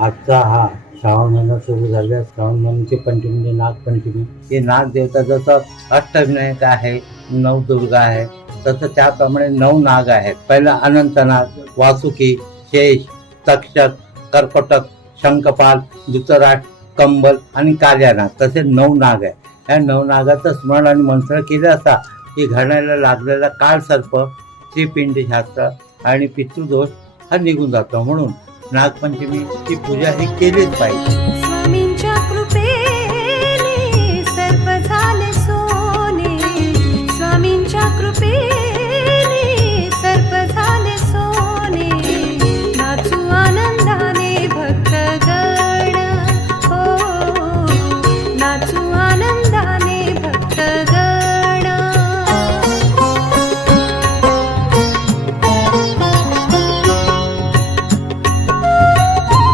आजचा हा श्रावण महिना सुरू झाला. श्रावण महिन्याची पंचमी म्हणजे नागपंचमी. हे नागदेवता जसं अष्टविनायक आहे, नवदुर्गा आहे, तसं त्याप्रमाणे 9 नाग आहेत. पहिला अनंतनाग, वासुकी, शेष, तक्षक, कर्कोटक, शंखपाल, धृतराष्ट्र, कंबल आणि काल्यानाग, तसे 9 नाग आहे. या 9 नागाचं स्मरण आणि मंत्र केले असता की घडण्याला लागलेला काळ सर्प, श्रीपिंडशास्त्र आणि पितृदोष हा निघून जातो. म्हणून नागपंचमीची पूजा ही केलीच पाहिजे.